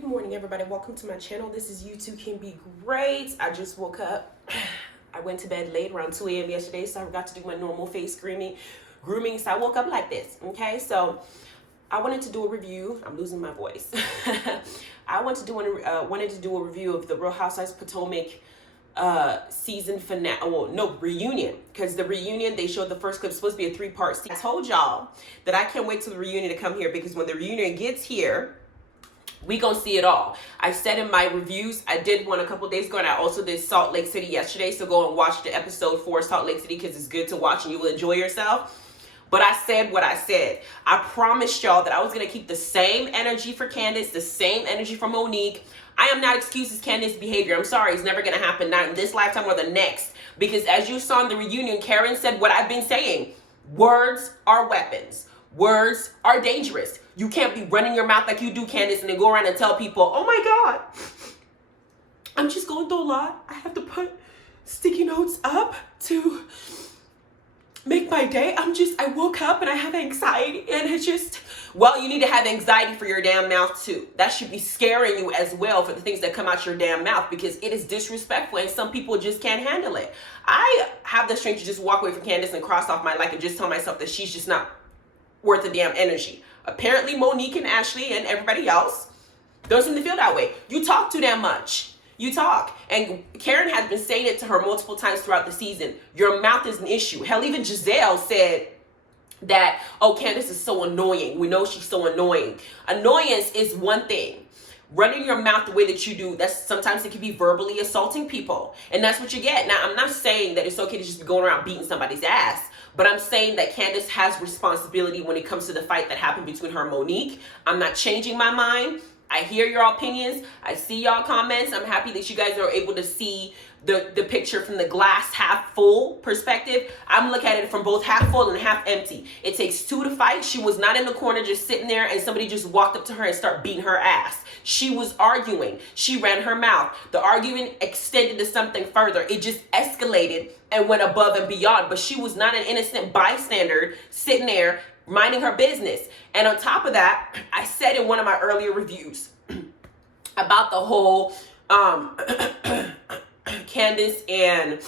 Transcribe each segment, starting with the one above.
Good morning, everybody. Welcome to my channel. This is You Too Can Be Great. I just woke up. I went to bed late around 2 a.m. yesterday, so I forgot to do my normal face grooming. So I woke up like this, okay? So I wanted to do a review. I'm losing my voice. I wanted to do a review of the Real Housewives Potomac season finale. Well, no, reunion. Because the reunion, they showed the first clip, supposed to be a 3-part season. I told y'all that I can't wait till the reunion to come here, because when the reunion gets here, we gonna see it all. I said in my reviews, I did one a couple days ago, and I also did Salt Lake City yesterday, so go and watch the episode for Salt Lake City, because it's good to watch and you will enjoy yourself. But I said what I said. I promised y'all that I was gonna keep the same energy for Candiace, the same energy for Monique. I am not excusing Candiace's behavior. I'm sorry, it's never gonna happen, not in this lifetime or the next. Because as you saw in the reunion, Karen said what I've been saying. Words are weapons. Words are dangerous. You can't be running your mouth like you do, Candiace, and then go around and tell people, oh my God, I'm just going through a lot. I have to put sticky notes up to make my day. I woke up and I have anxiety, and it's just, well, you need to have anxiety for your damn mouth too. That should be scaring you as well, for the things that come out your damn mouth, because it is disrespectful and some people just can't handle it. I have the strength to just walk away from Candiace and cross off my life and just tell myself that she's just not worth the damn energy. Apparently Monique and Ashley and everybody else don't seem to feel that way. You talk too damn much. You talk. And Karen has been saying it to her multiple times throughout the season. Your mouth is an issue. Hell, even Giselle said that, oh, Candiace is so annoying. We know she's so annoying. Annoyance is one thing. Running your mouth the way that you do, that's sometimes it can be verbally assaulting people. And that's what you get. Now, I'm not saying that it's okay to just be going around beating somebody's ass, but I'm saying that Candiace has responsibility when it comes to the fight that happened between her and Monique. I'm not changing my mind. I hear your opinions. I see y'all comments. I'm happy that you guys are able to see the picture from the glass half full perspective. I'm looking at it from both half full and half empty. It takes two to fight. She was not in the corner just sitting there and somebody just walked up to her and started beating her ass. She was arguing. She ran her mouth. The argument extended to something further. It just escalated and went above and beyond. But she was not an innocent bystander sitting there minding her business. And on top of that, I said in one of my earlier reviews about the whole Candiace and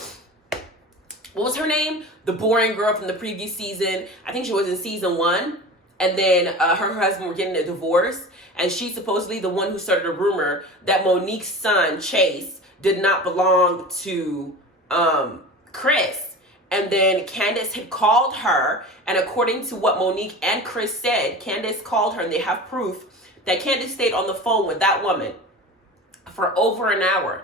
what was her name? The boring girl from the previous season. I think she was in season 1. And then her husband were getting a divorce. And she's supposedly the one who started a rumor that Monique's son, Chase, did not belong to Chris. And then Candiace had called her. And according to what Monique and Chris said, Candiace called her, and they have proof that Candiace stayed on the phone with that woman for over an hour,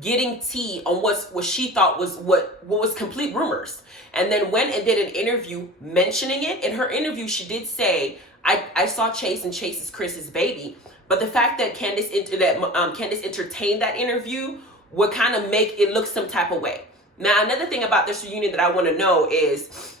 getting tea on what she thought was what was complete rumors. And then went and did an interview mentioning it. In her interview, she did say, I saw Chase, and Chase is Chris's baby. But the fact that Candiace entertained that interview would kind of make it look some type of way. Now, another thing about this reunion that I want to know is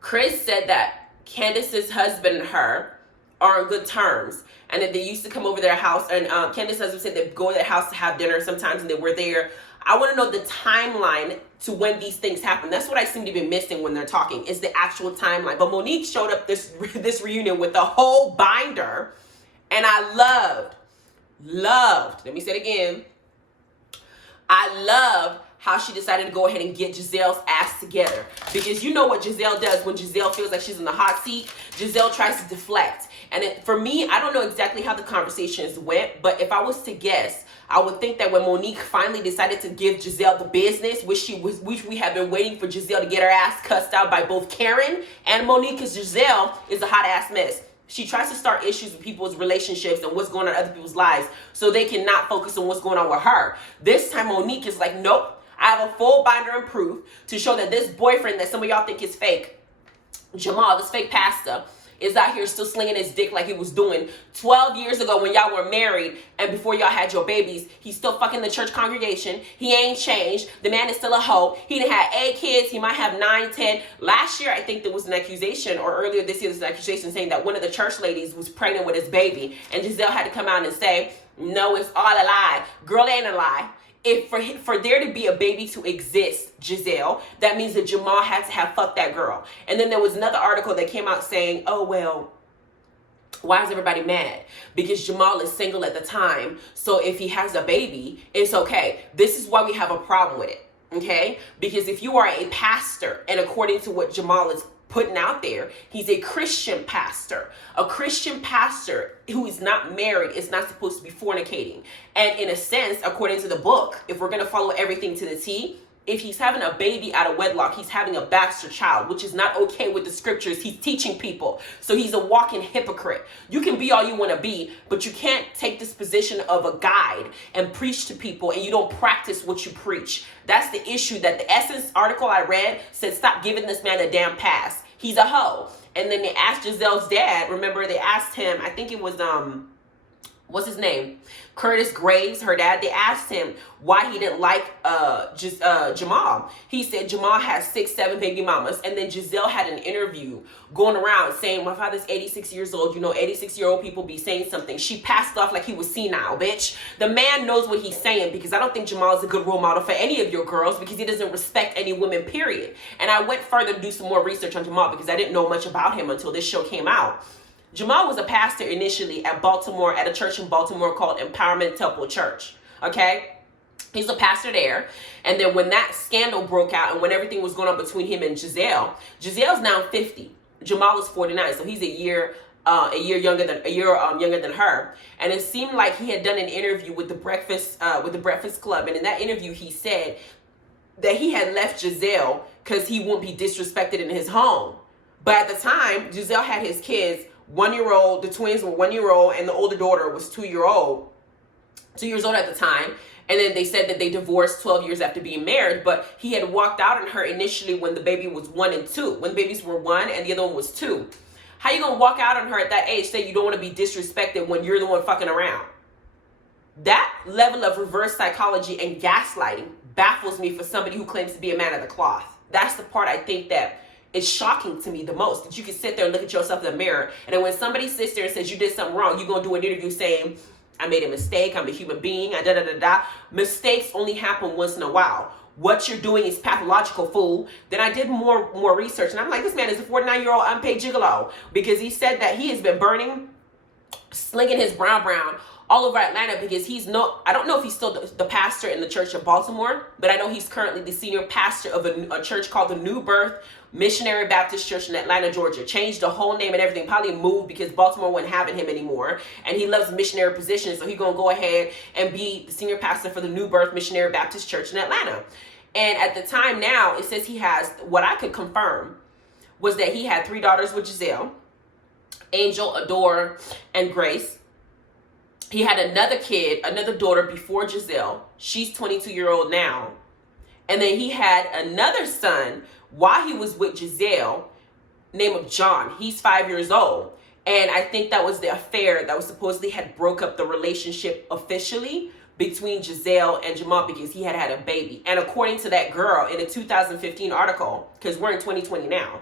Chris said that Candiace's husband and her are on good terms, and that they used to come over their house, and Candiace's husband said they'd go to their house to have dinner sometimes, and they were there. I want to know the timeline to when these things happen. That's what I seem to be missing when they're talking, is the actual timeline. But Monique showed up this reunion with a whole binder, and I loved, let me say it again, I loved how she decided to go ahead and get Giselle's ass together. Because you know what Giselle does when Giselle feels like she's in the hot seat? Giselle tries to deflect. And for me, I don't know exactly how the conversations went, but if I was to guess, I would think that when Monique finally decided to give Giselle the business, which we have been waiting for Giselle to get her ass cussed out by both Karen and Monique, because Giselle is a hot ass mess. She tries to start issues with people's relationships and what's going on in other people's lives so they cannot focus on what's going on with her. This time Monique is like, nope, I have a full binder and proof to show that this boyfriend that some of y'all think is fake, Jamal, this fake pastor, is out here still slinging his dick like he was doing 12 years ago when y'all were married and before y'all had your babies. He's still fucking the church congregation. He ain't changed. The man is still a hoe. He done had 8 kids. He might have 9, 10. Last year, I think there was an accusation, or earlier this year, there was an accusation saying that one of the church ladies was pregnant with his baby. And Giselle had to come out and say, no, it's all a lie. Girl, ain't a lie. If for there to be a baby to exist, Giselle, that means that Jamal had to have fucked that girl. And then there was another article that came out saying, oh, well, Why is everybody mad? Because Jamal is single at the time. So if he has a baby, it's okay. This is why we have a problem with it. Okay? Because if you are a pastor, and according to what Jamal is putting out there, he's a Christian pastor. A Christian pastor who is not married is not supposed to be fornicating. And in a sense, according to the book, if we're going to follow everything to the T, if he's having a baby out of wedlock, he's having a bastard child, which is not okay with the scriptures. He's teaching people. So he's a walking hypocrite. You can be all you want to be, but you can't take this position of a guide and preach to people and you don't practice what you preach. That's the issue. That the Essence article I read said, stop giving this man a damn pass. He's a hoe. And then they asked Giselle's dad. Remember, they asked him, I think it was, what's his name? Curtis Graves, her dad. They asked him why he didn't like Jamal. He said Jamal has 6, 7 baby mamas. And then Giselle had an interview going around saying, my father's 86 years old. You know, 86-year-old people be saying something. She passed off like he was senile, bitch. The man knows what he's saying, because I don't think Jamal is a good role model for any of your girls, because he doesn't respect any women, period. And I went further to do some more research on Jamal because I didn't know much about him until this show came out. Jamal was a pastor initially at Baltimore, at a church in Baltimore called Empowerment Temple Church. Okay? He's a pastor there. And then when that scandal broke out and when everything was going on between him and Giselle's now 50. Jamal is 49, so he's a year younger than her. And it seemed like he had done an interview with the Breakfast Club, and in that interview he said that he had left Giselle because he wouldn't be disrespected in his home. But at the time, Giselle had his kids. 1-year-old, the twins were 1-year-old, and the older daughter was 2 years old at the time. And then they said that they divorced 12 years after being married, but he had walked out on her initially when the baby was 1 and 2, when the babies were 1 and the other one was 2. How you gonna walk out on her at that age, say you don't want to be disrespected when you're the one fucking around? That level of reverse psychology and gaslighting baffles me for somebody who claims to be a man of the cloth. That's the part I think that it's shocking to me the most, that you can sit there and look at yourself in the mirror, and then when somebody sits there and says you did something wrong, you're going to do an interview saying, I made a mistake, I'm a human being, Mistakes only happen once in a while. What you're doing is pathological, fool. Then I did more research, and I'm like, this man is a 49-year-old unpaid gigolo, because he said that he has been slinging his brown all over Atlanta, because I don't know if he's still the pastor in the church of Baltimore, but I know he's currently the senior pastor of a church called the New Birth Missionary Baptist Church in Atlanta, Georgia. Changed the whole name and everything, probably moved because Baltimore wasn't having him anymore, and he loves missionary positions, so he's gonna go ahead and be the senior pastor for the New Birth Missionary Baptist Church in Atlanta. And at the time now, it says he has, what I could confirm was that he had 3 daughters with Giselle, Angel, Adore, and Grace. He had another daughter before Giselle. She's 22-year-old now. And then he had another son while he was with Giselle, name of John. He's 5 years old. And I think that was the affair that was supposedly had broke up the relationship officially between Giselle and Jamal, because he had a baby. And according to that girl, in a 2015 article, because we're in 2020 now,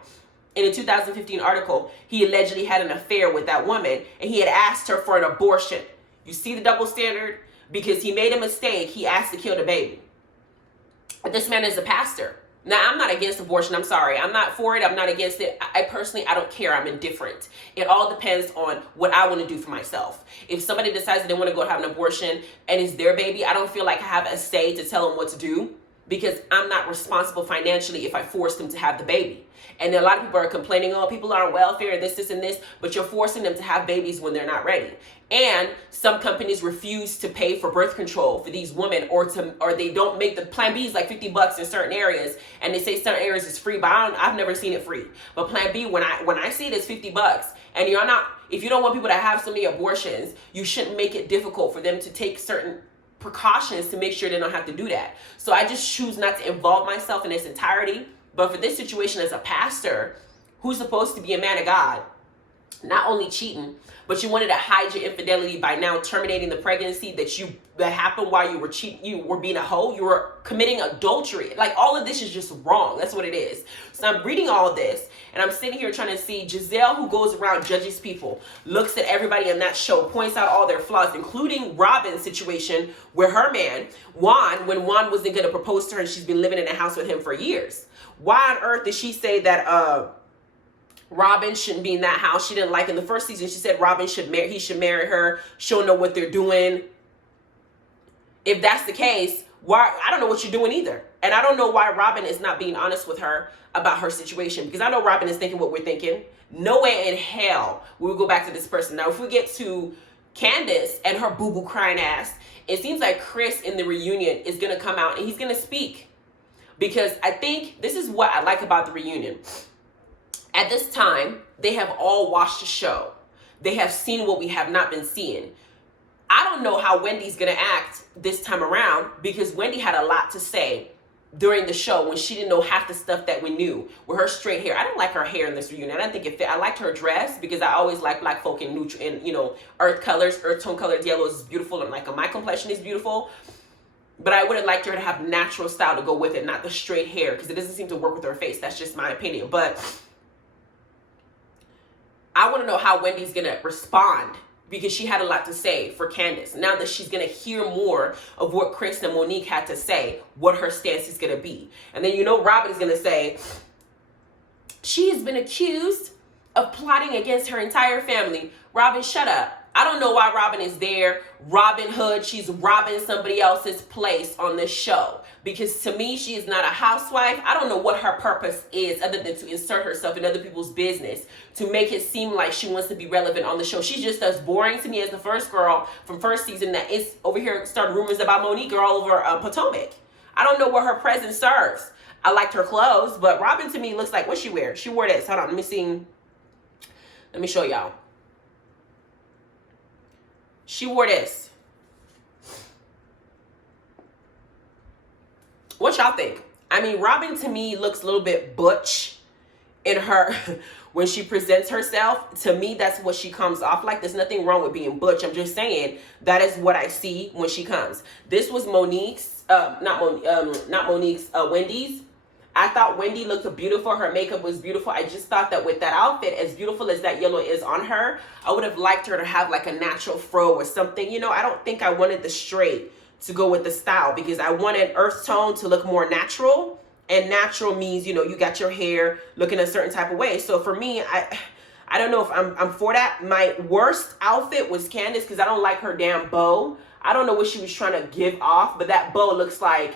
in a 2015 article, he allegedly had an affair with that woman, and he had asked her for an abortion. You see the double standard? Because he made a mistake, he asked to kill the baby. But this man is a pastor. Now, I'm not against abortion. I'm sorry. I'm not for it. I'm not against it. I personally don't care. I'm indifferent. It all depends on what I want to do for myself. If somebody decides that they want to go have an abortion and it's their baby, I don't feel like I have a say to tell them what to do, because I'm not responsible financially if I force them to have the baby. And a lot of people are complaining, oh, people are on welfare, this, and this, but you're forcing them to have babies when they're not ready. And some companies refuse to pay for birth control for these women, or they don't make the Plan B is like $50 in certain areas, and they say certain areas is free, but I've never seen it free. But Plan B, when I see it, it's $50, and if you don't want people to have so many abortions, you shouldn't make it difficult for them to take certain precautions to make sure they don't have to do that. So I just choose not to involve myself in its entirety. But for this situation, as a pastor who's supposed to be a man of God, not only cheating, but you wanted to hide your infidelity by now terminating the pregnancy that happened while you were cheating, you were being a hoe, you were committing adultery. Like, all of this is just wrong. That's what it is. So I'm reading all of this, and I'm sitting here trying to see Giselle, who goes around judges people, looks at everybody on that show, points out all their flaws, including Robin's situation where her man, Juan, when Juan wasn't going to propose to her and she's been living in a house with him for years. Why on earth did she say that Robin shouldn't be in that house. She didn't like in the first season. She said Robin should marry. He should marry her. She'll know what they're doing. If that's the case, why? I don't know what you're doing either. And I don't know why Robin is not being honest with her about her situation, because I know Robin is thinking what we're thinking. No way in hell we will go back to this person. Now, if we get to Candiace and her boo-boo crying ass, it seems like Chris in the reunion is going to come out and he's going to speak. Because I think this is what I like about the reunion. At this time, they have all watched the show. They have seen what we have not been seeing. I don't know how Wendy's going to act this time around, because Wendy had a lot to say during the show when she didn't know half the stuff that we knew with her straight hair. I didn't like her hair in this reunion. I didn't think it fit. I liked her dress because I always like black folk in neutral, in, you know, earth colors, earth tone colored yellow is beautiful, and like my complexion is beautiful. But I would have liked her to have natural style to go with it, not the straight hair, because it doesn't seem to work with her face. That's just my opinion. But I want to know how Wendy's going to respond, because she had a lot to say for Candiace. Now that she's going to hear more of what Chris and Monique had to say, what her stance is going to be. And then, you know, Robin is going to say, she has been accused of plotting against her entire family. Robin, shut up. I don't know why Robin is there. Robin Hood, she's robbing somebody else's place on this show. Because to me, she is not a housewife. I don't know what her purpose is other than to insert herself in other people's business to make it seem like she wants to be relevant on the show. She's just as boring to me as the first girl from first season that is over here starting rumors about Monique all over Potomac. I don't know what her presence serves. I liked her clothes, but Robin to me looks like, what she wear? She wore this. Hold on, let me see. Let me show y'all. She wore this. What y'all think? I mean, Robin to me looks a little bit butch in her when she presents herself. To me, that's what she comes off like. There's nothing wrong with being butch. I'm just saying that is what I see when she comes. This was Monique's, not Monique's, Wendy's. I thought Wendy looked beautiful. Her makeup was beautiful. I just thought that with that outfit, as beautiful as that yellow is on her, I would have liked her to have like a natural fro or something. You know, I don't think I wanted the straight to go with the style, because I wanted earth tone to look more natural. And natural means, you know, you got your hair looking a certain type of way. So for me, I don't know if I'm for that. My worst outfit was Candiace, because I don't like her damn bow. I don't know what she was trying to give off, but that bow looks like,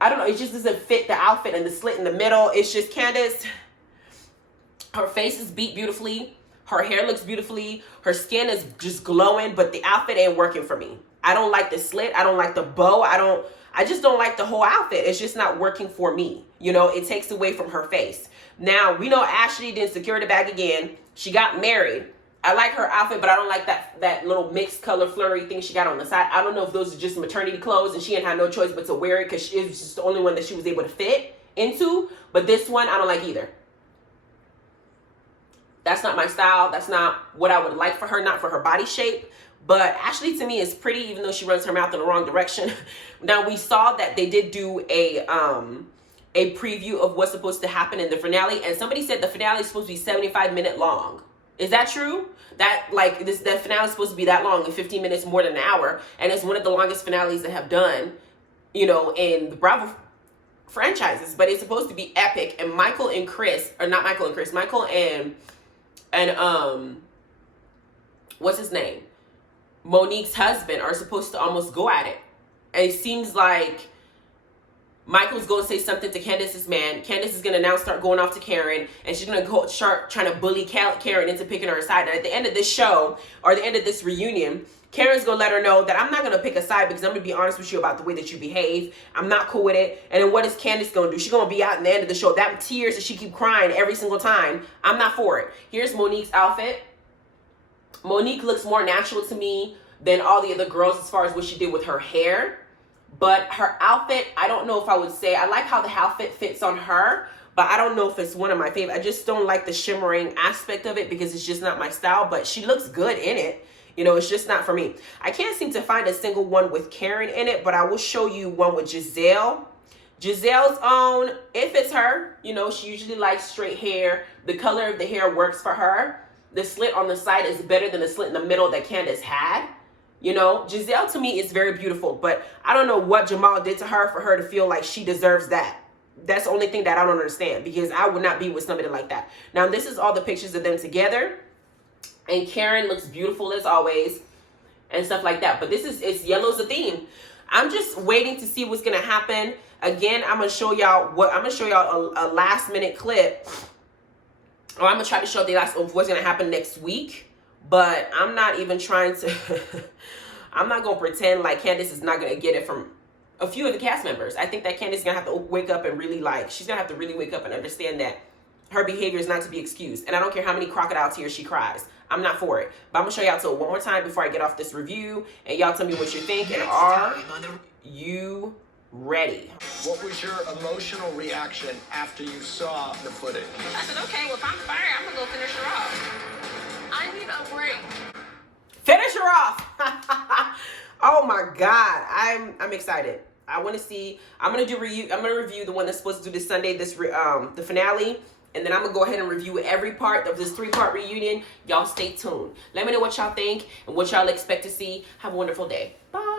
I don't know, it just doesn't fit the outfit, and the slit in the middle. It's just Candiace. Her face is beat beautifully. Her hair looks beautifully. Her skin is just glowing, but the outfit ain't working for me. I don't like the slit. I don't like the bow. I just don't like the whole outfit. It's just not working for me. You know, it takes away from her face. Now, we know Ashley didn't secure the bag again. She got married. I like her outfit, but I don't like that little mixed color flurry thing she got on the side. I don't know if those are just maternity clothes and she didn't have no choice but to wear it because it was just the only one that she was able to fit into. But this one, I don't like either. That's not my style. That's not what I would like for her, not for her body shape. But Ashley to me is pretty, even though she runs her mouth in the wrong direction. Now, we saw that they did do a preview of what's supposed to happen in the finale. And somebody said the finale is supposed to be 75-minute long. Is that true? That finale is supposed to be that long, in 15 minutes, more than an hour. And it's one of the longest finales that have done, you know, in the Bravo franchises. But it's supposed to be epic. And Michael and what's his name? Monique's husband are supposed to almost go at it. And it seems like Michael's going to say something to Candiace's man. Candiace is going to now start going off to Karen. And she's going to start trying to bully Karen into picking her side. And at the end of this show, or the end of this reunion, Karen's going to let her know that I'm not going to pick a side because I'm going to be honest with you about the way that you behave. I'm not cool with it. And then what is Candiace going to do? She's going to be out in the end of the show. That tears that she keep crying every single time. I'm not for it. Here's Monique's outfit. Monique looks more natural to me than all the other girls as far as what she did with her hair. But her outfit, I don't know if I would say, I like how the outfit fits on her, but I don't know if it's one of my favorite. I just don't like the shimmering aspect of it because it's just not my style, but she looks good in it. You know, it's just not for me. I can't seem to find a single one with Karen in it, but I will show you one with Giselle. Giselle's own, it fits her. You know, she usually likes straight hair. The color of the hair works for her. The slit on the side is better than the slit in the middle that Candiace had. You know, Giselle to me is very beautiful, but I don't know what Jamal did to her for her to feel like she deserves that. That's the only thing that I don't understand, because I would not be with somebody like that. Now, this is all the pictures of them together. And Karen looks beautiful as always and stuff like that. But it's yellow's the theme. I'm just waiting to see what's going to happen. Again, I'm going to show y'all a last minute clip. Or I'm going to try to show the last of what's going to happen next week. But I'm not even trying to, I'm not going to pretend like Candiace is not going to get it from a few of the cast members. I think that Candiace is going to have to wake up and really she's going to have to really wake up and understand that her behavior is not to be excused. And I don't care how many crocodile tears she cries. I'm not for it. But I'm going to show y'all to it one more time before I get off this review. And y'all tell me what you think. And are you ready? What was your emotional reaction after you saw the footage? I said, okay, well, if I'm fired, I'm going to go finish her off. I need a break. Finish her off. Oh my God. I'm excited. I want to see. I'm going to review the one that's supposed to do this Sunday, the finale. And then I'm going to go ahead and review every part of this 3-part reunion. Y'all stay tuned. Let me know what y'all think and what y'all expect to see. Have a wonderful day. Bye.